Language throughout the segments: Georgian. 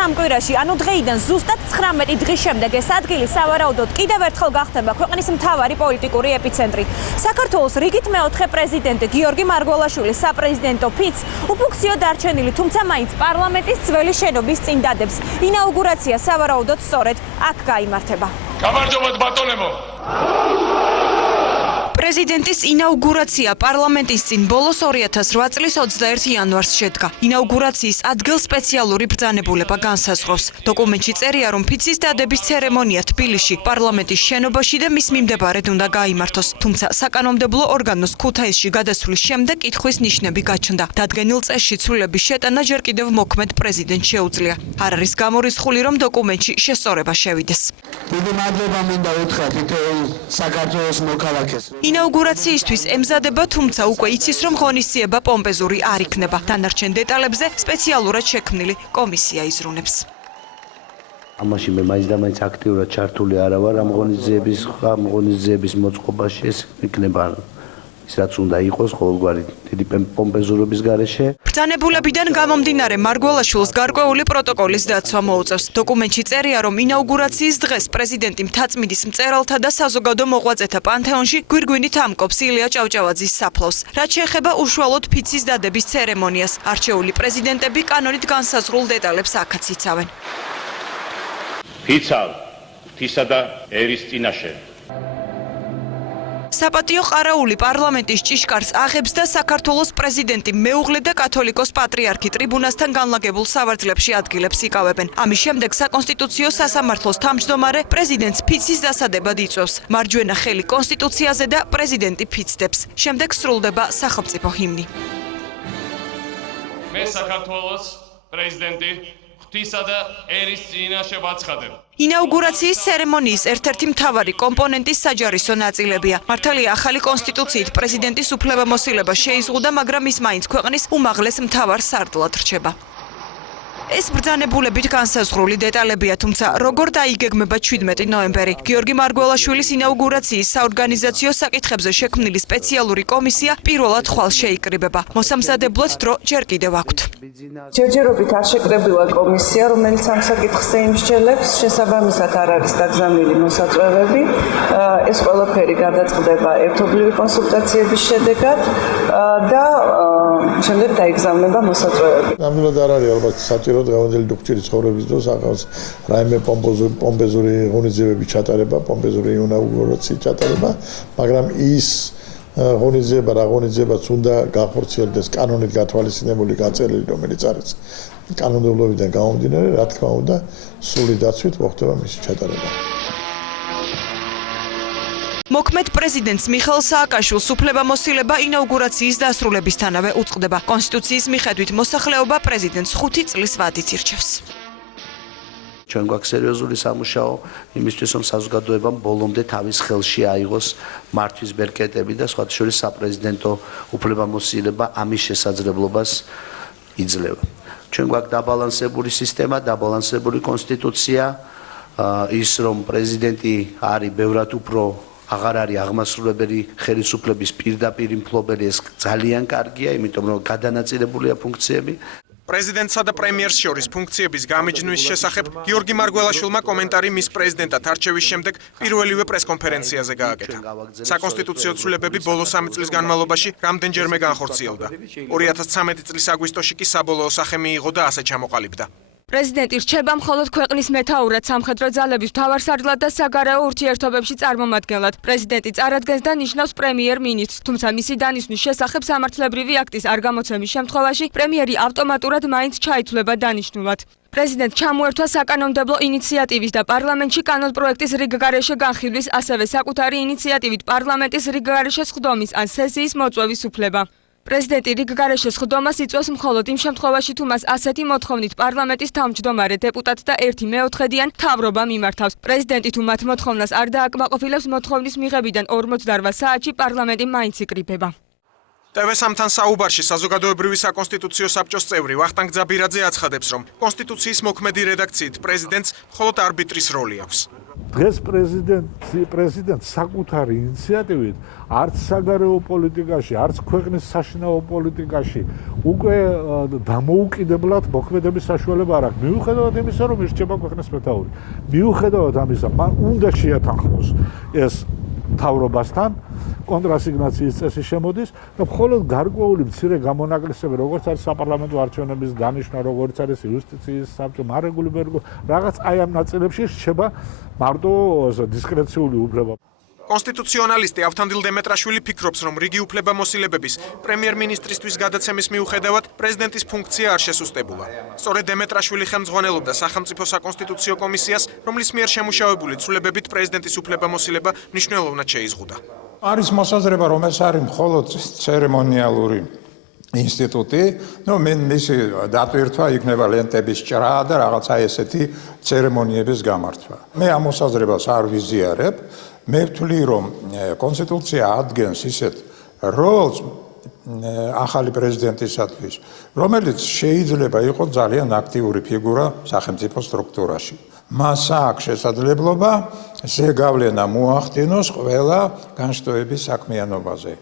3 კვირაში, ანუ დღეიდან ზუსტად 19 დღის შემდეგ ეს ადგილი სავარაუდოდ კიდევ ერთხელ გახდება ქვეყნის მთავარი პოლიტიკური ეპიცენტრი. საქართველოს რიგით მეოთხე პრეზიდენტი გიორგი მარგველაშვილის საპრეზიდენტო ფიცს უფუქციო დარჩენილი, თუმცა მაინც პარლამენტის ძველი შენობის წინ დადებს. ინაუგურაცია სავარაუდოდ სწორედ აქ გაიმართება. გამარჯობათ ბატონებო! პრეზიდენტის ინაუგურაცია პარლამენტის წინ ბოლოს 2008 წლის 21 იანვარს შედგა. ინაუგურაციის ადგილს სპეციალური ბრძანებულება განსაზღვრავს. დოკუმენტში წერია, რომ ფიცის დადების ცერემონია თბილისში, პარლამენტის შენობაში და მის მიმდებარედ უნდა გაიმართოს. თუმცა საკანონმდებლო ორგანოს ქუთაისში გადასვლის შემდეგ კითხვის ნიშნები გაჩნდა. დადგენილ წესში ცვლილების შეტანა ჯერ კიდევ მოქმედ პრეზიდენტს შეუძლია. არ არის გამორიცხული, რომ დოკუმენტში შესწორება შევიდეს. დიდი მადლობა მინდა უთხრა თითოეულ საქართველოს მოქალაქეს. ინაუგურაციისთვის ემზადება, თუმცა უკვე იცის, რომ ღონისძიება პომპეზური არ იქნება. დანარჩენ დეტალებზე სპეციალურად შექმნილი კომისია იზრუნებს. ამაში მე მაინც და მაინც აქტიურად ჩართული არა ვარ ამ ღონისძიების მოწყობაში, ეს იქნება ის რაც უნდა იყოს ყოველგვარი დიდი პომპეზურობის გარეშე. ბრძანებულებიდან გამომდინარე მარგველაშვილს გარკვეული პროტოკოლის დაცვა მოუწევს. დოკუმენტში წერია, რომ ინაუგურაციის დღეს პრეზიდენტი მთაწმინდის მწერალთა და საზოგადო მოღვაწეთა პანთეონში გვირგვინით ამკობს ილია ჭავჭავაძის საფლავს. რაც შეეხება უშუალოდ ფიცის დადების ცერემონიას, არჩეული პრეზიდენტები კანონით განსაზღვრულ დეტალებს აქაც იცავენ. ფიცავ, ღვთისა და ერის წინაშე. საპატიო ყარაული პარლამენტის ჭიშკარს აღებს და საქართველოს პრეზიდენტი, მეუღლე და კათოლიკოს პატრიარქი ტრიბუნასთან განლაგებულ სავარძლებში ადგილებს იკავებენ. ამის შემდეგ საკონსტიტუციო სასამართლოს თავმჯდომარე პრეზიდენტს ფიცის დასადებად იწვევს. მარჯვენა ხელი კონსტიტუციაზე და პრეზიდენტი ფიცდებს. შემდეგ სრულდება სახელმწიფო ჰიმნი. მე საქართველოს პრეზიდენტი ღვთისა და ერის წინაშე ვაცხადებ. ინაუგურაციის ცერემონიის ერთ-ერთი მთავარი კომპონენტი საჯარისო ნაწილებია. მართალია ახალი კონსტიტუციით პრეზიდენტის უფლებამოსილება შეიზღუდა, მაგრამ ის მაინც ქვეყნის უმაღლეს მთავარ სარდლად რჩება. ეს ბრძანებულებით განსაზღვრული დეტალებია, თუმცა როგორ დაიგეგმება 17 ნოემბერი. გიორგი მარგველაშვილის ინაუგურაციის საორგანიზაციო საკითხებზე შექმნილი სპეციალური კომისია პირველად ხვალ შეიკრიბება. მოსამზადებლად დრო ჯერ კიდევ აქვთ. ჯერჯერობით არ შეკრებილა კომისია, რომელიც ამ საკითხზე იმსჯელებს, შესაბამისად არ არის დაგზავნილი მოსაწვევები. ეს ყველაფერი გადაწყდება ერთობლივი კონსულტაციების შედეგად და შემდეგ დაიგზავნება მოსაწვევები. ნამდვილად არ არის ალბათ საჭირო დღევანდელი დუქჭირი ცხოვრების დროს აღავს რაიმე პომპეზური ღონისძიებები ჩატარება, პომპეზური ინაუგურაცია ჩატარება, მაგრამ ის ღონისძიება რა ღონისძიებაც უნდა გახორციელდეს კანონით გათვალისწინებული გაწერილი, რომელიც არის კანონმდებლობიდან გამომდინარე, რა თქმა უნდა, სრული დაცვით მოხდება მისი ჩატარება. მოქმედ პრეზიდენტს მიხეილ სააკაშვილს უფლებამოსილება ინაუგურაციის დასრულებისთანავე უწყდება. კონსტიტუციის მიხედვით მოსახლეობა პრეზიდენტს 5 წლის ვადით ირჩევს. ჩვენ გვაქვს სერიოზული სამუშაო იმისთვის, რომ საზოგადოებამ ბოლომდე თავის ხელში აიღოს მართვის ბერკეტები და სხვათა შორის საპრეზიდენტო უფლებამოსილება ამის შესაძლებლობას იძლევა. ჩვენ გვაქვს დაბალანსებული სისტემა, დაბალანსებული კონსტიტუცია, ის რომ პრეზიდენტი არის ბევრად უფრო აღარ არის აღმასრულებელი ხელისუფლების პირდაპირ მფლობელი, ეს ძალიან კარგია, იმიტომ რომ გადანაწილებულია ფუნქციები. პრეზიდენტსა და პრემიერს შორის ფუნქციების გამიჯნვის შესახებ გიორგი მარგველაშვილმა კომენტარი მის პრეზიდენტად არჩევის შემდეგ პირველივე პრესკონფერენციაზე გააკეთა. საკონსტიტუციო ცვლილებები ბოლო 3 წლის განმავლობაში რამდენჯერმე განხორციელდა. 2013 წლის აგვისტოში კი საბოლოო სახე მიიღო და ასე ჩამოყალიბდა. პრეზიდენტი რჩება მხოლოდ ქვეყნის მეთაურად, სამხედრო ძალების მთავარსარდლად და საგარეო ურთიერთობებში წარმომადგენლად. პრეზიდენტი წარადგენს და ნიშნავს პრემიერ-მინისტრს, თუმცა მისი დანიშვნის შესახებ სამართლებრივი აქტის არ გამოცემის შემთხვევაში პრემიერი ავტომატურად მაინც ჩაითვლება დანიშნულად. პრეზიდენტს ჩამოერთვა საკანონმდებლო ინიციატივის და პარლამენტში კანონპროექტის რიგგარეშე განხილვის, ასევე საკუთარი ინიციატივით პარლამენტის რიგგარეშე სხდომის ან სესიის მოწვევის უფლება. პრეზიდენტი რიგგარეშე სხდომას იწვევს მხოლოდ იმ შემთხვევაში, თუ მას ასეთი მოთხოვნით პარლამენტის თავმჯდომარე დეპუტატი და 1/4-დან მთავრობა მიმართავს. პრეზიდენტი თუ მათ მოთხოვნას არ დააკმაყოფილებს, მოთხოვნის მიღებიდან 48 საათში პარლამენტი მაინც იკრიბება. TV3-თან საუბარში საზოგადოებრივი საკონსტიტუციო საბჭოს წევრი ვახტანგ ძაბირაძე აცხადებს, რომ კონსტიტუციის მოქმედი რედაქციით პრეზიდენტს მხოლოდ არბიტრის როლი აქვს. დღეს პრეზიდენტ საკუთარი ინიციატივით არც საგარეო პოლიტიკაში, არც ქვეყნის საშინაო პოლიტიკაში უკვე დამოუკიდებლად მოქმედების საშუალება არ აქვს. მიუხედავად იმისა, რომ ირჩება ქვეყნის მეთაური. მიუხედავად ამისა, მან უნდა შეათანხმოს ეს მთავრობასთან, კონტრასიგნაციის წესი შემოდის და მხოლოდ გარკვეული მცირე გამონაკლისები, როგორც არის საპარლამენტო არჩევნების დანიშვნა, როგორც არის იუსტიციის საბჭო, მარეგულირება, რაღაც აი ამ ნაწილებში რჩება მარტო დისკრეციული უფლება. კონსტიტუციონალისტი ავთანდილ დემეტრაშვილი ფიქრობს, რომ რიგი უფლებამოსილებების პრემიერ-მინისტრისთვის გადაცემის მიუხედავად პრეზიდენტის ფუნქცია არ შესუსტებულა. სწორედ დემეტრაშვილი ხელმძღვანელობდა სახელმწიფო საკონსტიტუციო კომისიას, რომლის მიერ შემუშავებული ცვლილებებით პრეზიდენტის უფლებამოსილება მნიშვნელოვნად შეიზღუდა. არის მოსაზრება, რომ ეს არის მხოლოდ ცერემონიალური ინსტიტუტი, მისი დატვირთვა იქნება ლენტების ჭრა და რაღაცა ესეთი ცერემონიების გამართვა. მე ამ მოსაზრებას არ ვიზიარებ. მე ვთვლი, რომ კონსტიტუცია ადგენს ისეთ როლს ახალი პრეზიდენტისათვის, რომელიც შეიძლება იყოს ძალიან აქტიური ფიგურა სახელმწიფო სტრუქტურაში. მას აქვს შესაძლებლობა ზეგავლენა მოახდინოს ყველა განშტოების საქმიანობაზე.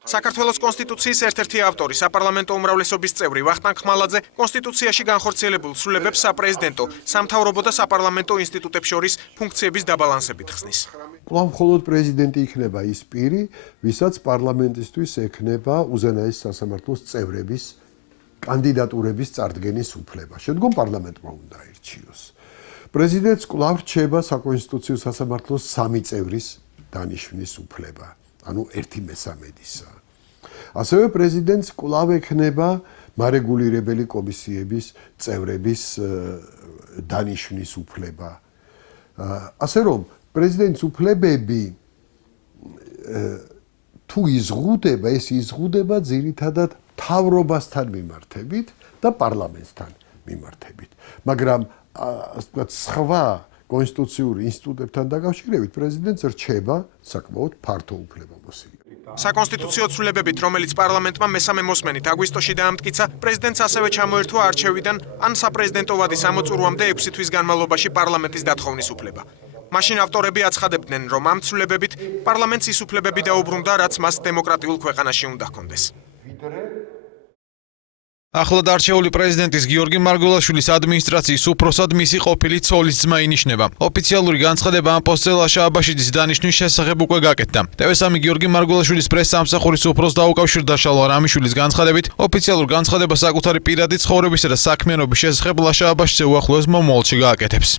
საქართველოს კონსტიტუციის ერთ-ერთი ავტორი, საპარლამენტო უმრავლესობის წევრი ვახტანგ ხმალაძე კონსტიტუციაში განხორციელებულ ცვლილებებს საპრეზიდენტო, სამთავრობო და საპარლამენტო ინსტიტუტებს შორის ფუნქციების დაბალანსებით ხსნის. კვლავ მხოლოდ პრეზიდენტი იქნება ის პირი, ვისაც პარლამენტისთვის ექნება უზენაეს სასამართლოს წევრების კანდიდატურების წარდგენის უფლება. შემდგომ პარლამენტმა უნდა აირჩიოს. პრეზიდენტს კვლავ რჩება საკონსტიტუციო სასამართლოს 3 წევრის დანიშვნის უფლება, ანუ 1/3-ისა. ასევე პრეზიდენტს კვლავ ექნება მარეგულირებელი კომისიების წევრების დანიშვნის უფლება. ასე რომ პრეზიდენტის უფლებები თუ იზღუდება, ეს იზღუდება ძირითადად მთავრობასთან მიმართებით და პარლამენტთან მიმართებით. მაგრამ ასე ვთქვათ, სხვა კონსტიტუციური ინსტიტუტებთან დაკავშირებით პრეზიდენტს რჩება საკმაოდ ფართო უფლებამოსილება. საკონსტიტუციო ცვლილებებით, რომელიც პარლამენტმა მესამე მოსმენით აგვისტოში დაამტკიცა, პრეზიდენტს ასევე ჩამოერთვა არჩევიდან ან საპრეზიდენტო ვადის ამოწურვამდე 6 თვის განმავლობაში პარლამენტის დათხოვნის უფლება. მაშინ ავტორები აცხადებდნენ, რომ ამ ცვლილებებით პარლამენტს ის უფლებები დაუბრუნდა, რაც მას დემოკრატიულ ქვეყანაში უნდა ჰქონდეს. ახლად არჩეული პრეზიდენტის გიორგი მარგველაშვილის ადმინისტრაციის უფროსად მისი ყოფილი ცოლის ძმა ინიშნება. ოფიციალური განცხადება ამ პოსტზე ლაშა აბაშიძის დანიშვნის შესახებ უკვე გაკეთდა. TV3 გიორგი მარგველაშვილის პრესსამსახურის უფროსს დაუკავშირდა შალვა რამიშვილის განცხადებით, ოფიციალურ განცხადებას საკუთარი პირადი ცხოვრებისა და საქმიანობის შესახებ ლაშა აბაშიძე უახლოეს მომავალში გააკეთებს.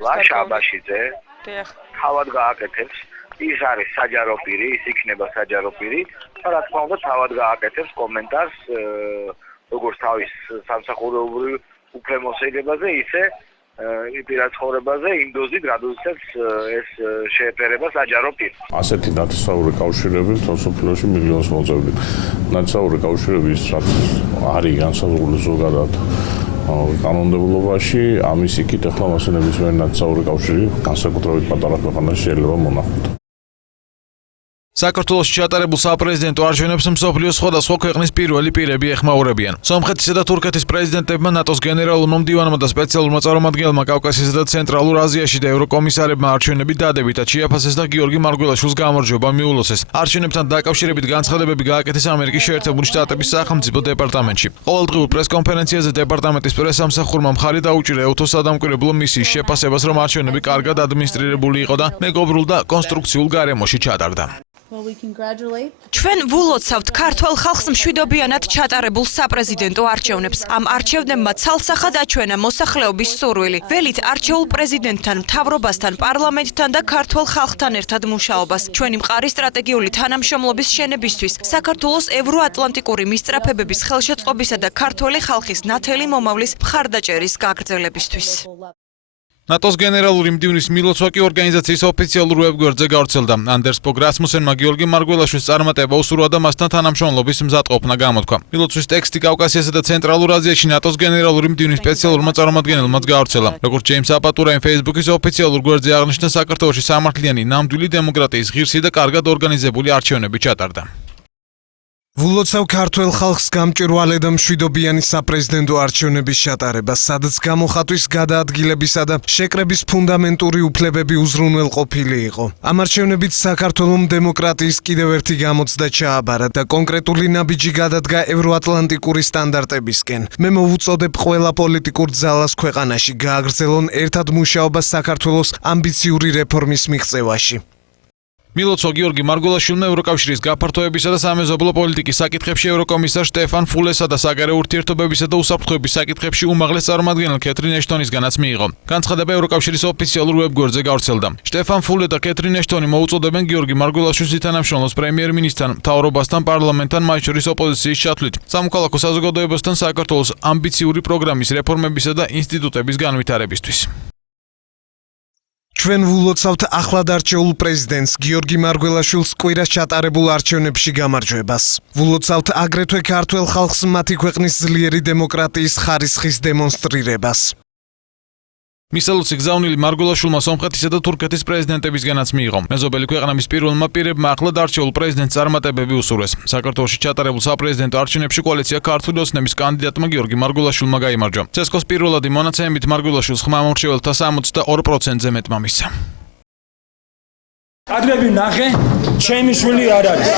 ლაშა აბაშიძე თავად გააკეთებს, ის არის საჯარო პირი, ის იქნება საჯარო პირი, რა თქმა უნდა თავად გააკეთებს კომენტარს როგორც თავის სამსახურეობრივ უფლებამოსილებაზე, ისე პირად ცხოვრებაზე იმ დოზით, როდესაც ეს შეეფერება საჯარო პირს. ასეთი ნათესაური კავშირები მსოფლიოში მილიონს მოწევდით. ნათესაური კავშირები ის რაც არის განსაზღვრული ზოგადად კანონმდებლობაში, ამის იქით ახლა მასე ნებისმიერი ნათესაური კავშირი განსაკუთრებით პატარა ქვეყანაში შეიძლება მონახოთ. საქართველოში ჩატარებულ საპრეზიდენტო არჩევნებს მსოფლიოს სხვადასხვა ქვეყნის პირველი პირები ეხმაურებიან. სომხეთისა და თურქეთის პრეზიდენტებმა, ნატოს გენერალურმა მდივანმა და სპეციალურმა წარმომადგენელმა კავკასიასა და ცენტრალურ აზიაში და ევროკომისარებმა არჩევნები დადებითად შეაფასეს და გიორგი მარგველაშვილს გამარჯვება მიულოცეს. არჩევნებთან დაკავშირებით განცხადებები გააკეთეს ამერიკის შეერთებული შტატების სახელმწიფო დეპარტამენტში. ყოველდღიურ პრესკონფერენციაზე დეპარტამენტის პრესსამსახურმა მხარი დაუჭირა ეუთოს სადამკვირვებლო მისიის შეფასებას, რომ არჩევნები კარგად ადმინისტრირებული იყო და მეგობრულ და კონსტრუქციულ გარემოში ჩატარდა. ჩვენ ვულოცავთ ქართულ ხალხს მშვიდობიანად ჩატარებულ საპრეზიდენტო არჩევნებს. ამ არჩევნებმა ცალსახად აჩვენა მოსახლეობის სურვილი, ველით არჩეულ პრეზიდენტთან, მთავრობასთან, პარლამენტთან და ქართულ ხალხთან ერთად მუშაობას. ჩვენი მყარი სტრატეგიული თანამშრომლობის შენებისთვის, საქართველოს ევროატლანტიკური მისწრაფებების ხელშეწყობისა და ქართული ხალხის ნათელი მომავლის მხარდაჭერის გაგრძელებისთვის. ნატოს გენერალური მდივნის მილოცვა კი ორგანიზაციის ოფიციალურ ვებგვერდზე გავრცელდა. ანდერს ბოგ რასმუსენმა გიორგი მარგველაშვილს წარმატება უსურვა და მასთან თანამშრომლობის მზადყოფნა გამოთქვა. მილოცვის ტექსტი კავკასიასა და ცენტრალურ აზიაში ნატოს გენერალური მდივნის სპეციალურმა წარმომადგენელმაც გავრცელა. როგორც ჯეიმს აპატურაიმ Facebook-ის ოფიციალურ გვერდზე აღნიშნა, საქართველოში სამართლიანი, ნამდვილი დემოკრატიის ღირსი და კარგად ორგანიზებული არჩევნები ჩატარდა. ვულოცავ ქართველ ხალხს გამჭვირვალე და მშვიდობიანი საპრეზიდენტო არჩევნების ჩატარება, სადაც გამოხატვის გადაადგილებისა და შეკრების ფუნდამენტური უფლებები უზრუნველყოფილი იყო. ამ არჩევნებით საქართველოს დემოკრატიის კიდევ ერთი გამოცდა ჩააბარა და კონკრეტული ნაბიჯი გადადგა ევროატლანტიკური სტანდარტებისკენ. მე მოვუწოდებ ყველა პოლიტიკურ ძალას ქვეყანაში გააგრძელონ ერთად მუშაობა საქართველოს ამბიციური რეფორმის მიღწევაში. მილოცვა გიორგი მარგველაშვილმა ევროკავშირის გაფართოებისა და სამეზობლო პოლიტიკის საკითხებში ევროკომისარ შტეფან ფულესა და საგარეო ურთიერთობებისა და უსაფრთხოების საკითხებში უმაღლეს წარმომადგენელ კეთრინ ეშტონისგანაც მიიღო. განცხადება ევროკავშირის ოფიციალურ ვებგვერდზე გავრცელდა. შტეფან ფულე და კეთრინ ეშტონი მოუწოდებენ გიორგი მარგველაშვილს თვითანამშრომლოს პრემიერ-მინისტრთან, მთავრობასთან, პარლამენტთან, მათ შორის ოპოზიციის ჩათვლით, სამოქალაქო საზოგადოებასთან საქართველოს ამბიციური პროგრამის რეფორმებისა და ინსტიტუტების განვითარებისთვის. ჩვენ ვულოცავთ ახლად არჩეულ პრეზიდენტს გიორგი მარგველაშვილს კვირას ჩატარებულ არჩევნებში გამარჯვებას. ვულოცავთ აგრეთვე ქართველ ხალხს მათი ქვეყნის ძლიერი დემოკრატიის ხარისხის დემონსტრირებას. მისალოცი გზავნილი მარგველაშვილმა სომხეთისა და თურქეთის პრეზიდენტებისგანაც მიიღო. მეზობელი ქვეყნების პირველმა პირებმა ახლად არჩეულ პრეზიდენტს წარმატებები უსურვეს. საქართველოში ჩატარებულ საპრეზიდენტო არჩევნებში კოალიცია ქართული ოცნების კანდიდატმა გიორგი მარგველაშვილმა გაიმარჯვა. ცესკოს პირველადი მონაცემებით მარგველაშვილს ხმამორჩეველთა 62%-ზე მეტმა მისცა. კადრები ნახე, ჩემი შვილი არ არის.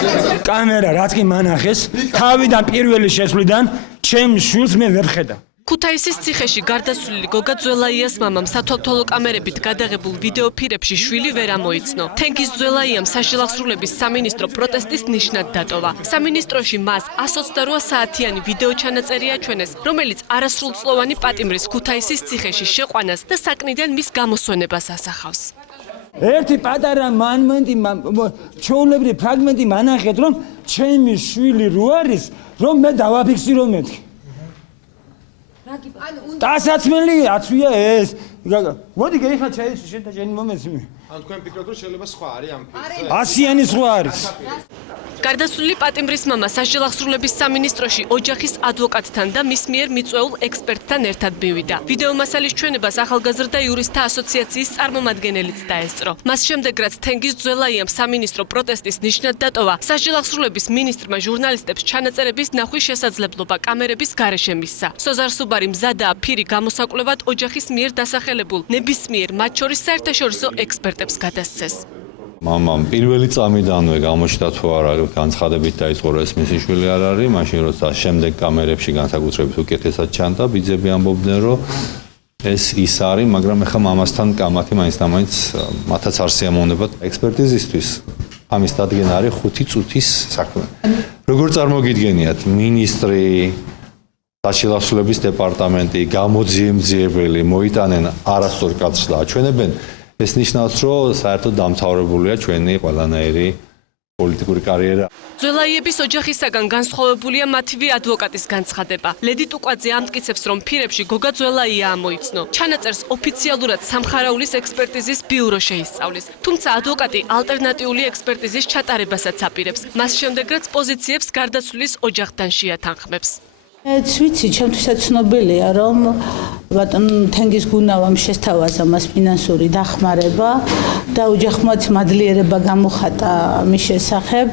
კამერა რაც კი მანახეს, თავიდან პირველი შესვლიდან ჩემს შვილს მე ვერ ხედა. ქუთაისის ციხეში გარდაცვლილი გოგა ძველაიას მამამ სათვალთვალო კამერებით გადაღებულ ვიდეო ფირებში შვილი ვერ ამოიცნო. თენგიზ ძველაიამ საშილახსრულების სამინისტრო პროტესტის ნიშნად დატოვა. სამინისტროში მას 128 საათიანი ვიდეო ჩანაწერი აჩვენეს, რომელიც არასრულწლოვანი პატიმრის ქუთაისის ციხეში შეყვანას და საკნიდან მის გამოსვენებას ასახავს. ერთი პატარა მონუმენტი ჩვეულებრივი ფრაგმენტი მანახეთ, რომ ჩემი შვილი რო არის, რომ მე დავაფიქსირო მეთქი. დასაცმელი აცვია ეს. მოდი გეიხა ჩაის შენ და ჯენი მომეცმი. ან თქვენ ფიქრობთ რომ შეიძლება სხვა არის ამ ფილმზე? ასიანი სხვა არის. გარდაცვლილი პატიმრის მამა საშილახსრულების სამინისტროში ოჯახის ადვოკატთან და მის მიერ მიწვეულ ექსპერტთან ერთად მივიდა. ვიდეო მასალის ჩვენებას ახალგაზრდა იურისტთა ასოციაციის წარმომადგენელიც დაესწრო. მას შემდეგ რაც თენგიზ ძველაიამ სამინისტრო პროტესტის ნიშნად დატოვა, საშილახსრულების მინისტრმა ჟურნალისტებს ჩანაწერების ნახვის შესაძლებლობა კამერების გარეშე მისცა. სოზარ სუბარი მზადაა ფირი გამოსაკვლევად ოჯახის მიერ დასახელებულ ნებისმიერ მათ შორის საერთაშორისო ექსპერტებს გადასცეს. მამამ პირველი წამიდანვე გამოჩნდა თუ არა განცხადებით დაიწყო რომ ეს მისი შვილი არ არის, მაშინ როცა შემდეგ კამერებში განსაკუთრებით უკეთესად ჩანდა, ბიძები ამბობდნენ რომ ეს ის არის, მაგრამ ეხა მამასთან კამათი მაინც და მაინც მათაც არ სიამოვნებათ ექსპერტიზისთვის. ამის დადგენა არის 5 წუთის საქმე. როგორ წარმოგიდგენიათ, მინისტრი, საშილახსრულების დეპარტამენტი, გამოძიემძიებელი მოიტანენ არასწორ კადრს და აჩვენებენ, ეს ნიშნავს, რომ საერთოდ დამთავრებულია ჩვენი ყველანაირი პოლიტიკური კარიერა. ძველაიების ოჯახისაგან განსხვავებულია მათივე ადვოკატის განცხადება. ლედი ტუკვაძე ამტკიცებს, რომ ფირებში გოგა ძველაია ამოიცნო. ჩანაწერს ოფიციალურად სამხარაულის ექსპერტიზის ბიურო შეისწავლის. თუმცა ადვოკატი ალტერნატიული ექსპერტიზის ჩატარებასაც აპირებს. მას შემდეგ რაც პოზიციებს გარდაცვლილის ოჯახთან შეათანხმებს. ვიცი, ჩემთვისაც ცნობილია, რომ ბატონ თენგიზ გუნავამ შესთავაზა მას ფინანსური დახმარება და ოჯახმაც მადლიერება გამოხატა მის შესახებ.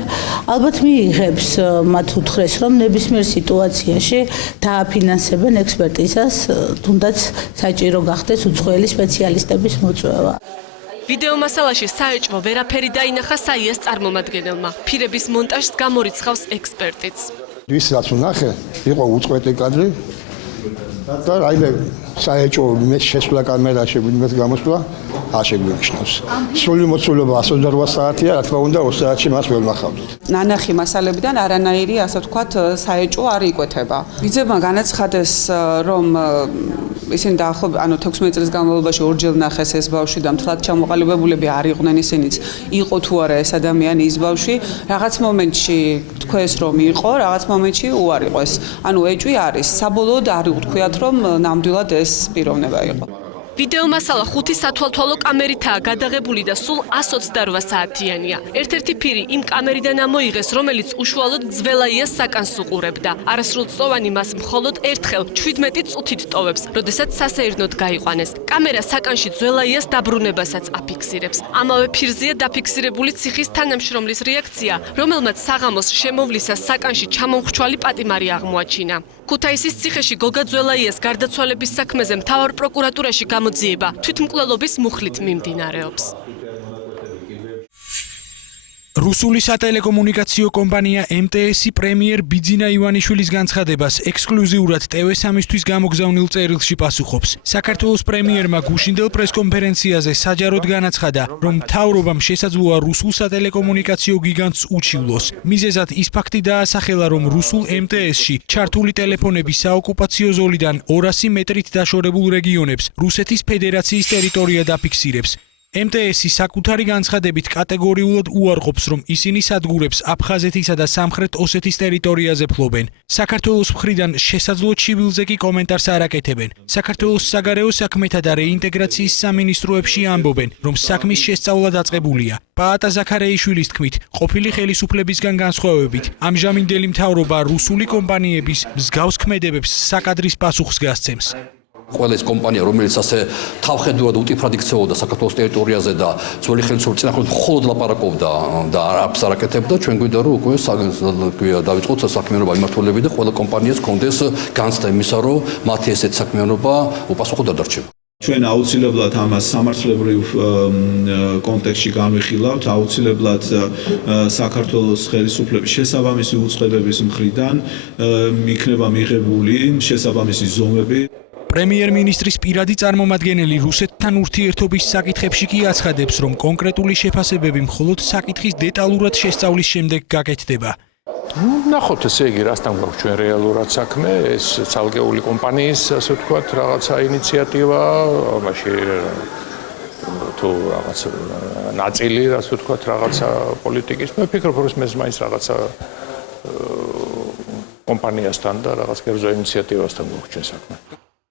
ალბათ მიიღებს მათ უთხრეს, რომ ნებისმიერ სიტუაციაში დააფინანსებენ ექსპერტიზას, თუნდაც საჭირო გახდეს უცხოელი სპეციალისტების მოწვევა. ვიდეო მასალაში საეჭვო ვერაფერი დაინახა საიას წარმომადგენელმა. ფირების მონტაჟს გამორიცხავს ექსპერტიც. ის რაც ვნახე, იყო უწყვეტი კადრი და რაიმე საეჭვო შესვლა კამერაში ვინმეს გამოსვლა არ შეგვინიშნავს. სრული მოცულობა 128 საათია, რა თქმა უნდა 20 საათში მას ვერ ნახავთ. ნანახი მასალებიდან არანაირი, ასე ვთქვათ, საეჭვო არ იკვეთება. ბიძებმა განაცხადეს, რომ ისინი დაახლოებით 16 წლის განმავლობაში ორჯერ ნახეს ეს ბავშვი და მთლად ჩამოყალიბებულები არ იყვნენ ისინიც. იყო თუ არა ეს ადამიანი ის ბავშვი, რაღაც მომენტში თქვეს რომ იყო, რაღაც მომენტში უარ იყო ეს. ანუ ეჭვი არის. საბოლოოდ არ უთქვიათ რომ ნამდვილად ეს პიროვნება იყო. ვიდეო მასალა 5 სათვალთვალო კამერითაა გადაღებული და სულ 128 საათიანია. ერთ-ერთი ფირი იმ კამერიდან ამოიღეს, რომელიც უშუალოდ ძველაიას საკანს უყურებდა. არასრულწლოვანი მას მხოლოდ ერთხელ 17 წუთით ტოვებს, როდესაც სასეირნოდ გაიყვანეს. კამერა საკანში ძველაიას დაბრუნებასაც აფიქსირებს. ამავე ფირზეა დაფიქსირებული ციხის თანამშრომლის რეაქცია, რომელმაც საღამოს შემოვლისას საკანში ჩამომხრჩვალი პატიმარი აღმოაჩინა. ქუთაისის ციხეში გოგა ძველაიას გარდაცვალების საქმეზე მთავარ პროკურატურაში გამოძიება თვითმკვლელობის მუხლით მიმდინარეობს. რუსული სატელეკომუნიკაციო კომპანია MTS-ი პრემიერ ბიძინა ივანიშვილის განცხადებას ექსკლუზიურად TV3-ისთვის გამოგზავნილ წერილში პასუხობს. საქართველოს პრემიერმა გუშინდელ პრესკონფერენციაზე საჯაროდ განაცხადა, რომ მთავრობამ შესაძლოა რუსულ სატელეკომუნიკაციო გიგანტს უჩივლოს. მიზეზად ის ფაქტი დაასახელა, რომ რუსულ MTS-ში ჩართული ტელეფონები საოკუპაციო ზოლიდან 200 მეტრით დაშორებულ რეგიონებს რუსეთის ფედერაციის ტერიტორია დაფიქსირებს. MTS-ი საკუთარი განცხადებით კატეგორიულად უარყოფს, რომ ისინი სადგურებს აფხაზეთისა და სამხრეთ ოსეთის ტერიტორიაზე ფლობენ. საქართველოს მხრიდან შესაძლო ჩივილზე კი კომენტარს არ აკეთებენ. საქართველოს საგარეო საქმეთა და რეინტეგრაციის სამინისტროებში ამბობენ, რომ საქმის შესწავლა დაწყებულია. პაატა ზაქარეიშვილის თქმით, ყოფილი ხელისუფლებისგან განსხვავებით, ამჟამინდელი მთავრობა რუსული კომპანიების მსგავს ქმედებებს საკადრის პასუხს გასცემს. ყველა ეს კომპანია, რომელიც ასე თავხედურად უტიფრად იქცეოდა საქართველოს ტერიტორიაზე და ძველი ხელისუფლების წინააღმდეგ მხოლოდ ლაპარაკობდა და არაფერს არ აკეთებდა, ჩვენ გვინდა რომ უკვე დავიწყოთ საქმიანობა იმართულები და ყველა კომპანიას კონდეს განცდა იმისა, რომ მათი ესეთი საქმიანობა უპასუხოდ არ დარჩება. ჩვენ აუცილებლად ამას სამართლებრივ კონტექსტში გამიხილავთ, აუცილებლად საქართველოს ხელისუფლების შესაბამისი უწყებების მხრიდან იქნება მიღებული შესაბამისი ზომები. პრემიერ-მინისტრის პირადი წარმომადგენელი რუსეთთან ურთიერთობის საკითხებში კი აცხადებს, რომ კონკრეტული შეფასებები მხოლოდ საკითხის დეტალურად შესწავლის შემდეგ გაკეთდება. ნახოთ, ესე იგი, რასთან გვაქვს ჩვენ რეალურად საქმე, ეს ცალკეული კომპანიის, ასე ვთქვათ, რაღაცა ინიციატივა, ამაში თუ რაღაც ნაწილი, ასე ვთქვათ, რაღაცა პოლიტიკის, მე ვფიქრობ, რომ ეს მაინც რაღაცა კომპანიასთან და რაღაც კერძო ინიციატივასთან გვაქვს ჩვენ საქმე.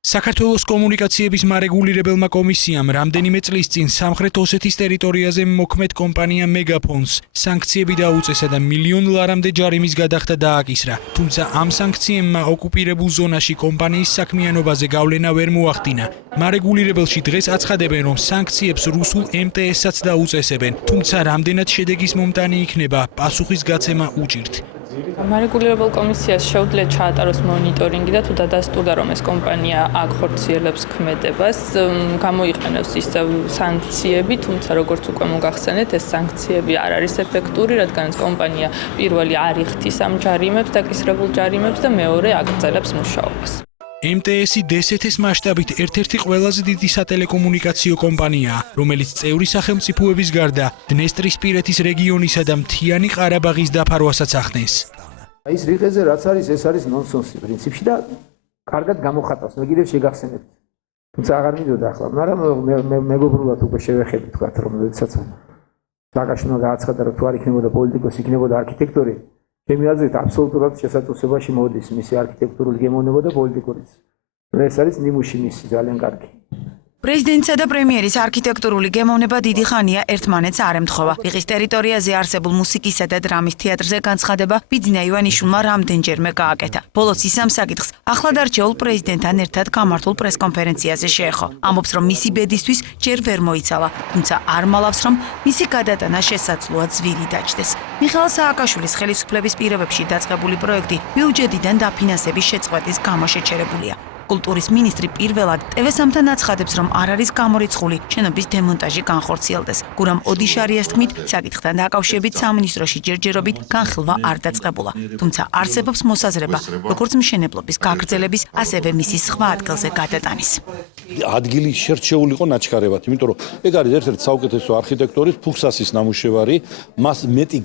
საქართველოს კომუნიკაციების მარეგულირებელმა კომისიამ რამდენიმე წლის წინ სამხრეთ ოსეთის ტერიტორიაზე მოქმედ კომპანია მეგაფონს სანქციები დაუწესა და მილიონ ლარამდე ჯარიმის გადახდა დააკისრა. თუმცა ამ სანქციებმა ოკუპირებულ ზონაში კომპანიის საქმიანობაზე გავლენა ვერ მოახდინა. მარეგულირებელში დღეს აცხადებენ, რომ სანქციებს რუსულ MTS-საც დაუწესებენ, თუმცა რამდენად შედეგის მომტანი იქნება, პასუხის გაცემა უჭირთ. მარეგულირებელ კომისიას შეუძლია ჩაატაროს მონიტორინგი და თუ დადასტურდა, რომ ეს კომპანია აქ ხორციელებს ქმედებას, გამოიყენოს ის სანქციები, თუმცა როგორც უკვე მოგახსენეთ, ეს სანქციები არ არის ეფექტური, რადგანაც კომპანია პირველი არ იხდის ამ ჯარიმებს, დაკისრებულ ჯარიმებს და მეორე აგრძელებს მუშაობას. MTS-ი DST-ის მასშტაბით ერთ-ერთი ყველაზე დიდი სატელეკომუნიკაციო კომპანიაა, რომელიც წევრი სახელმწიფოების გარდა დნესტრისპირეთის რეგიონისა და მთიანი ყარაბაღის დაფარვასაც ახდენს. ის რიყეზე რაც არის, ეს არის ნონსენსი პრინციპში და კარგად გამოხატავს, მე კიდევ შეგახსენებთ. თუმცა აღარ მინდოდა ახლა, მაგრამ მეგობრულად უკვე შევეხები თქვა, რომ როდესაც სააკაშვილმა გააცხადა, რომ თუ არ იქნებოდა პოლიტიკოსი, იქნებოდა არქიტექტორი. ჩემი აზრით აბსოლუტურად შესაძლებლობაში მოდის მისი არქიტექტურული გემოვნება და პოლიტიკურიც. ეს არის ნიმუში მისი ძალიან კარგი. პრეზიდენტსა და პრემიერის არქიტექტურული გემოვნება დიდი ხანია ერთმანეთს არ ემთხვევა. რიყის ტერიტორიაზე არსებულ მუსიკისა და დრამის თეატრზე განცხადება ბიძინა ივანიშვილმა რამდენჯერმე გააკეთა. ბოლოს ის ამ საკითხს ახლად არჩეულ პრეზიდენტთან ერთად გამართულ პრესკონფერენციაზე შეეხო. ამბობს, რომ მისი ბედისთვის ჯერ ვერ მოიცალა, თუმცა არ მალავს, რომ მისი გადატანა შესაძლოა ძვირი დაჯდეს. მიხეილ სააკაშვილის ხელისუფლების პირობებში დაწყებული პროექტი ბიუჯეტიდან დაფინანსების შეწყვეტის გამო შეჩერებულია. კულტურის მინისტრი პირველად TV3-თან აცხადებს, რომ არ არის გამორიცხული შენობის დემონტაჟი განხორციელდეს. გურამ ოდიშარიას თქმით, საკითხთან დაკავშირებით სამინისტროში ჯერჯერობით განხილვა არ დაწყებულა. თუმცა არსებობს მოსაზრება, როგორც მშენებლობის გაგრძელების, ასევე მისი სხვა ადგილზე გადატანის. ადგილი შერჩეული იყო ნაჩქარებად, იმიტომ რომ ეგ არის ერთ-ერთი საუკეთესო არქიტექტორის ფუქსასის ნამუშევარი, მას მეტი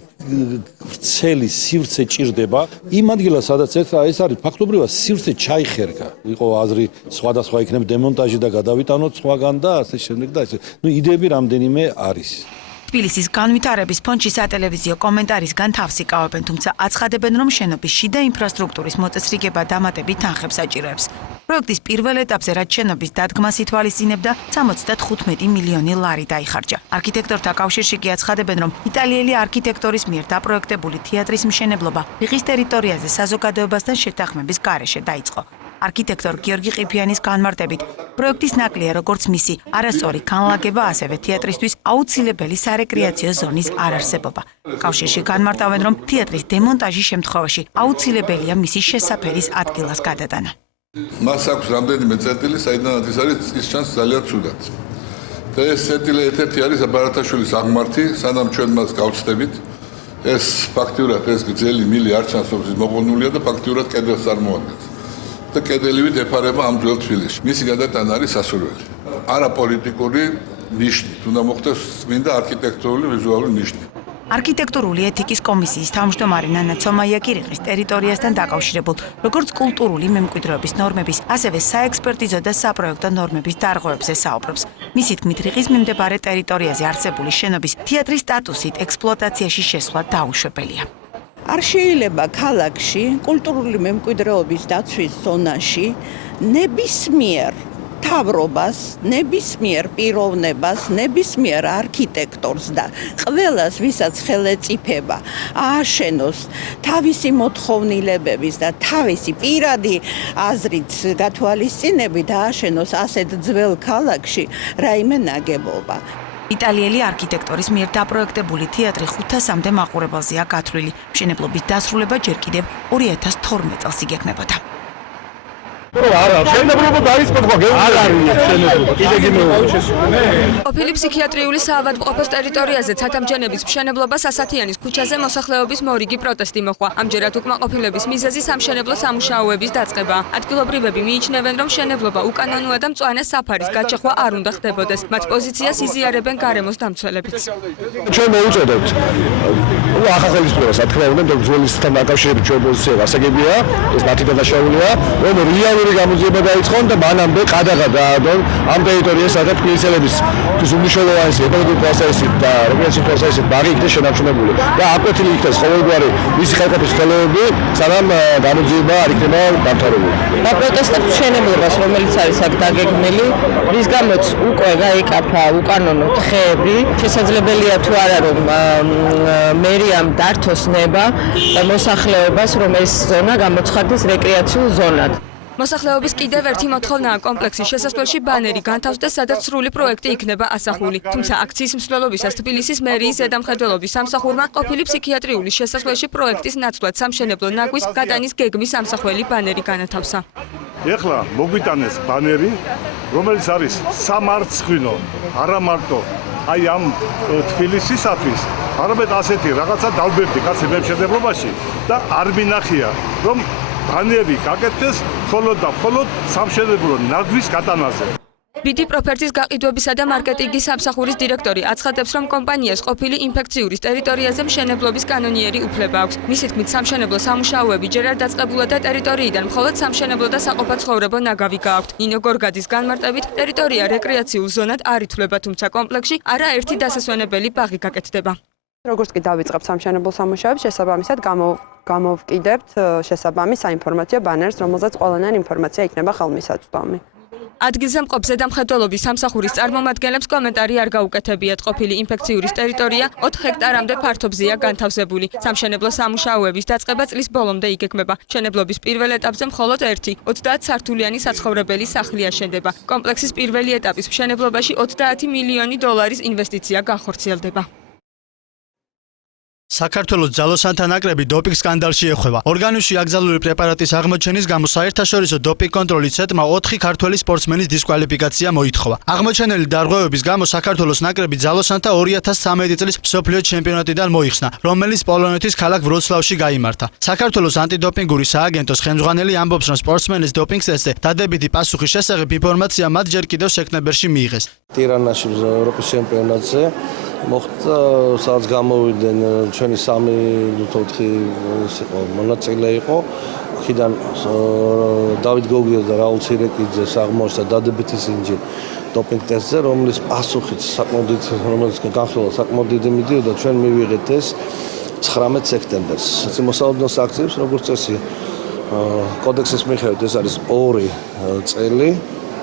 ვრცელი სივრცე ჭირდება. იმ ადგილას, სადაც ეს არის ფაქტობრივად სივრცე ჩაიხერგა. იყო აზრი სხვადასხვა იქნება დემონტაჟი და გადავიტანოთ სხვაგან და ასე შემდეგ და ესე. იდეები რამდენიმე არის. თბილისის განვითარების ფონდში სატელევიზიო კომენტარისგან თავს იკავებენ, თუმცა აცხადებენ, რომ შენობის შიდა ინფრასტრუქტურის მოწესრიგება დამატებით თანხებს საჭიროებს. პროექტის პირველ ეტაპზე, რაც შენობის დადგმას ითვალისწინებდა, 75 მილიონი ლარი დაიხარჯა. არქიტექტორთა კავშირში კი აცხადებენ, რომ იტალიელი არქიტექტორის მიერ დაპროექტებული თეატრის მშენებლობა რიყის ტერიტორიაზე საზოგადოებასთან შეთანხმების გარეშე დაიწყო. არქიტექტორ გიორგი ყიფიანის განმარტებით, პროექტის ნაკლია როგორც მისი არასწორი განლაგება, ასევე თეატრისთვის აუცილებელი სარეკრეაციო ზონის არარსებობა. კავშირში განმარტავენ, რომ თეატრის დემონტაჟის შემთხვევაში აუცილებელია მისი შესაფერის ადგილას გადატანა. მას აქვს რამდენიმე წერტილი, საიდანაც ის არის, ის ჩანს ძალიან ცუდად. და ეს წერტილი ერთ-ერთი არის ბარათაშვილის აღმართი, სანამ ჩვენ მას გავცდებით. ეს ფაქტიურად ეს გრძელი მილი არ ჩანს, რომ ის მოყოლნულია და ფაქტიურად კედელს წარმოადგენს. და კედელივე დეფარება ამ ძველ თბილისში. მისი გადატანა არის სასურველი. არა პოლიტიკური ნიშნით, უნდა მოხდეს წმინდა არქიტექტურული ვიზუალური ნიშნით. არქიტექტურული ეთიკის კომისიის თავმჯდომარე ნანა ცომაია კი რიყის ტერიტორიასთან დაკავშირებულ, როგორც კულტურული მემკვიდრეობის ნორმების, ასევე საექსპერტიზო და საპროექტო ნორმების დარღვევებზე საუბრობს. მისი თქმით, რიყის მიმდებარე ტერიტორიაზე არსებული შენობის თეატრის სტატუსით ექსპლუატაციაში შესვლა დაუშვებელია. არ შეიძლება ქალაქში კულტურული მემკვიდრეობის დაცვის ზონაში ნებისმიერ თავრობას, ნებისმიერ პიროვნებას, ნებისმიერ არქიტექტორს და ყველას, ვისაც ხელეწიფება ააშენოს თავისი მოთხოვნილებების და თავისი პირადი აზრით გათვალისწინებით ააშენოს ასეთ ძველ ქალაქში რაიმე ნაგებობა. იტალიელი არქიტექტორის მიერ დაპროექტებული თეატრი 500-მდე მაყურებელზეა გათვლილი. მშენებლობის დასრულება ჯერ კიდევ 2012 წელს იგეგმებოდა. ყოფილი ფსიქიატრიული საავადმყოფოს ტერიტორიაზე ცათამბჯენების მშენებლობას ასათიანის ქუჩაზე მოსახლეობის მორიგი პროტესტი მოჰყვა. ამჯერად უკმაყოფილების მიზეზი სამშენებლო სამუშაოების დაწყება. ადგილობრივები მიიჩნევენ, რომ მშენებლობა უკანონოა და მწვანე საფარის გაჩეხვა არ უნდა ხდებოდეს. მათ პოზიციას იზიარებენ გარემოს დამცველებიც. ჩვენ მოუწოდებთ ახალგაზრდებს, რა თქმა უნდა, ძველისთან დაკავშირებით ჩვენ პოზიცია გასაგებია, ეს მათი დადაშაულია, რომ რეალური გამოძიება დაიწყონ და მანამდე ყადაღა დაადონ ამ ტერიტორიას, სადაც თბილისელების უმნიშვნელოვანესი ეკონომიკური თვალსაზრისით და რეკრეაციულ თვალსაზრისით ბაღი იქნეს შენარჩუნებული და აკვეთილი იქნეს ყოველგვარი მისი ხელყოფის ხელოვები, სანამ გამოძიება არ იქნება დამთავრებული. დაპროტესტებთ მშენებლობას, რომელიც არის აქ დაგეგმილი, რის გამოც უკვე გაიკაფა უკანონო თხეები. შესაძლებელია თუ არა, რომ მერიამ დართოს ნება მოსახლეობას, რომ ეს ზონა გამოცხადდეს რეკრეაციულ ზონად. მოსახლეობის კიდევ ერთი მოთხოვნაა კომპლექსის შესასვლელში ბანერი განთავსდეს, სადაც სრული პროექტი იქნება ასახული. თუმცა აქციის მსვლელობისას თბილისის მერიის ზედამხედველობის სამსახურმა ყოფილი ფსიქიატრიული შესასვლელში პროექტის ნაცვლად სამშენებლო ნაგვის გადანის გეგმის ამსახველი ბანერი განათავსა. ეხლა მოგვიტანეს ბანერი, რომელიც არის სამარცხვინო, არა მარტო აი ამ თბილისისათვის, არამედ ასეთი რაღაცა დავბერდი კაცი მემშენებლობაში და არ მინახია, რომ ბანერი გაკეთდეს მხოლოდ და მხოლოდ სამშენებლო ნაგვის გადანაზე. ბიდი პროფერტის გაყიდვებისა და მარკეტინგის სამსახურის დირექტორი აცხადებს, რომ კომპანიას ყოფილი ინფექციური ტერიტორიაზე მშენებლობის კანონიერი უფლება აქვს. მისი თქმით, სამშენებლო სამუშაოები ჯერ არ დაწყებულა და ტერიტორიიდან მხოლოდ სამშენებლო და საყოფაცხოვრებო ნაგავი გააქვთ. ნინო გორგადის განმარტებით, ტერიტორია რეკრეაციულ ზონად არ ითვლება, თუმცა კომპლექსში არაერთი დასასვენებელი ბაღი გაკეთდება. როგორც კი დავიწყებთ სამშენებლო სამუშაოებს, შესაბამისად გამოვკიდებთ შესაბამის საინფორმაციო ბანერს, რომელზეც ყველანაირ ინფორმაცია იქნება ხელმისაწვდომი. ადგილზე მყოფ ზედამხედველობის სამსახურის წარმომადგენლებს კომენტარი არ გაუკეთებიათ. ყოფილი ინფექციური ტერიტორია 4 ჰექტარამდე ფართობზეა განთავსებული. სამშენებლო სამუშაოების დაწყება წლის ბოლომდე იგეგმება. მშენებლობის პირველ ეტაპზე მხოლოდ ერთი 30 სართულიანი საცხოვრებელი სახლი აშენდება. კომპლექსის პირველი ეტაპის მშენებლობაში 30 მილიონი დოლარის ინვესტიცია განხორციელდება. საქართველოს ძალოსანთა ნაკრები დოპინგ სკანდალში ეხება. ორგანიზმში აკრძალული პრეპარატის აღმოჩენის გამო საერთაშორისო დოპინგ კონტროლის ცენტრმა 4 ქართველი სპორტსმენის დისკვალიფიკაცია მოითხოვა. აღმოჩენილი დარღვევების გამო საქართველოს ნაკრები ძალოსანთა 2013 წლის მსოფლიო ჩემპიონატიდან მოიხსნა, რომელიც პოლონეთის ქალაქ ვროცლავში გაიმართა. საქართველოს ანტიდოპინგური სააგენტოს ხელმძღვანელი ამბობს, რომ სპორტსმენის დოპინგ ტესტზე დადებითი პასუხის შესახებ ინფორმაცია მათ ჯერ კიდევ სექტემბერში მიიღეს. ტირანაში ევროპის ჩემპიონატზე მოხდა, სადაც გამოვიდნენ ჩვენი 3-4 მონაწილე იყო. ხიდან დავით გოგიას და რაულ ცირეკიძეს აღმოჩნდა დადებითი სინჯი დოპინგ ტესტზე, რომლის პასუხიც რომელიც განხილვა საკმაოდ დიდი მიდიოდა, ჩვენ მივიღეთ ეს 19 სექტემბერს. მოსალოდნელ აქციებს, როგორც წესი, კოდექსის მიხედვით ეს არის 2 წელი.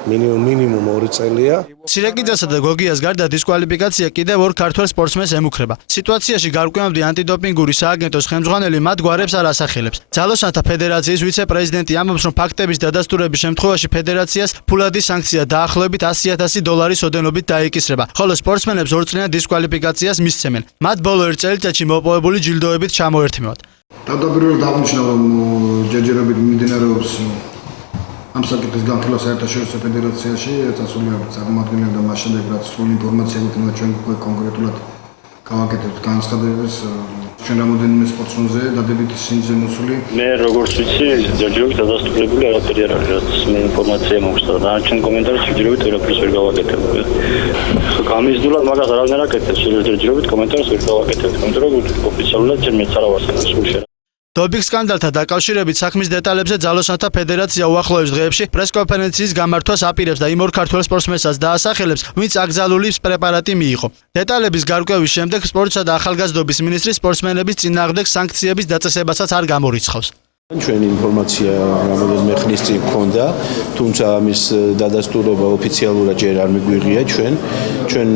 მინიმუმ 2 წელია. სირეკიძესა და გოგიას გარდა დისკვალიფიკაცია კიდევ 2 ქართველ სპორტსმენს ემუქრება. სიტუაციაში გარკვევამდე ანტიდოპინგური სააგენტოს ხელმძღვანელი მათ გვარებს არ ასახელებს. ძალოსანთა ფედერაციის ვიცე-პრეზიდენტი ამბობს, რომ ფაქტების დადასტურების შემთხვევაში ფედერაციას ფულადი სანქცია დაახლოებით $100,000 ოდენობით დაიკისრება, ხოლო სპორტსმენებს 2 წლიან დისკვალიფიკაციას მისცემენ. მათ ბოლო 1 წელიწადში მოპოვებული ჯილდოებით ჩამოერთმევათ. თავდაპირველად აღნიშნა, რომ ჯერჯერობით მიმდინარეობს ამ საკითხის განხილვა საერთაშორისო ფედერაციაში, წასულია წარმომადგენლები და მას შემდეგ რაც სრული ინფორმაცია გვექნება, ჩვენ კონკრეტულად გავაკეთებთ განცხადებას ჩვენ რამოდენიმე სპორტსმენზე დადებით სინძე მოსული. მე როგორც ვიცი, ჯერჯერობით დადასტურებული არაფერი არ არის, რაც მე ინფორმაცია მაქვს და დანარჩენ კომენტარებს ჯერჯერობით ვერაფერს ვერ გავაკეთებ. გამიზნულად მაგას არავინ არ აკეთებს, ჯერჯერობით კომენტარებს ვერ გავაკეთებ, იმიტომ რომ ოფიციალურად ჯერ მეც არ ავასწრებ სულ შე. დოპინგ სკანდალთან დაკავშირებით საქმის დეტალებზე ძალოსანთა ფედერაცია უახლოეს დღეებში პრესკონფერენციის გამართვას აპირებს და იმ 2 ქართველ სპორტსმენსაც დაასახელებს, ვინც აკრძალული პრეპარატი მიიღო. დეტალების გარკვევის შემდეგ სპორტსა და ახალგაზრდობის მინისტრი სპორტსმენების წინააღმდეგ სანქციების დაწესებასაც არ გამორიცხავს. ჩვენი ინფორმაცია რამოდენიმე ხნის წინ გქონდა, თუმცა ამის დადასტურება ოფიციალურად ჯერ არ მიგვიღია ჩვენ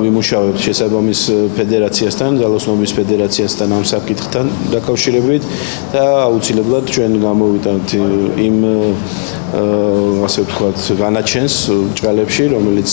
ვიმუშავებთ შესაბამის ფედერაციასთან, ძალოსნობის ფედერაციასთან ამ საკითხთან დაკავშირებით და აუცილებლად ჩვენ გამოვიტანთ იმ ასე ვთქვათ, განაჩენს ჭრალებში, რომელიც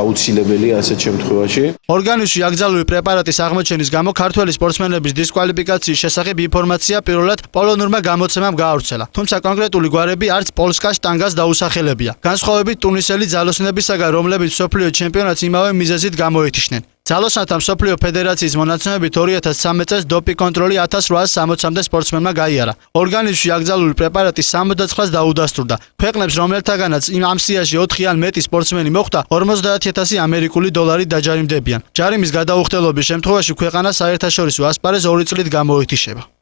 აუცილებელია ასეთ შემთხვევაში. ორგანიზმში აკრძალული პრეპარატის აღმოჩენის გამო ქართველი სპორტსმენების დისკვალიფიკაციის შესახებ ინფორმაცია პირველად პოლონურმა გამოცემამ გაავრცელა. თუმცა კონკრეტული გვარები არც პოლსკა შტანგას დაუსახელებია. განსხვავებით ტუნისელი ძალოსნებისაგან, რომლებიც მსოფლიო ჩემპიონატს იმავე მიზეზით გამოეთიშნენ. ძალოსანთა მსოფლიო ფედერაციის მონაცემებით 2013 წელს დოპინგ კონტროლი 1860-მდე სპორტსმენმა გაიარა. ორგანიზმში აკრძალული პრეპარატი 69-ს დაუდასტურდა. ქვეყნებს, რომელთაგანაც ამ სიაში 4 ან მეტი სპორტსმენი მოხვდა, $50,000 დაჯარიმდებიან. ჯარიმის გადაუხდელობის შემთხვევაში ქვეყანა საერთაშორისო ასპარეზს 2 წლით გამოეთიშება.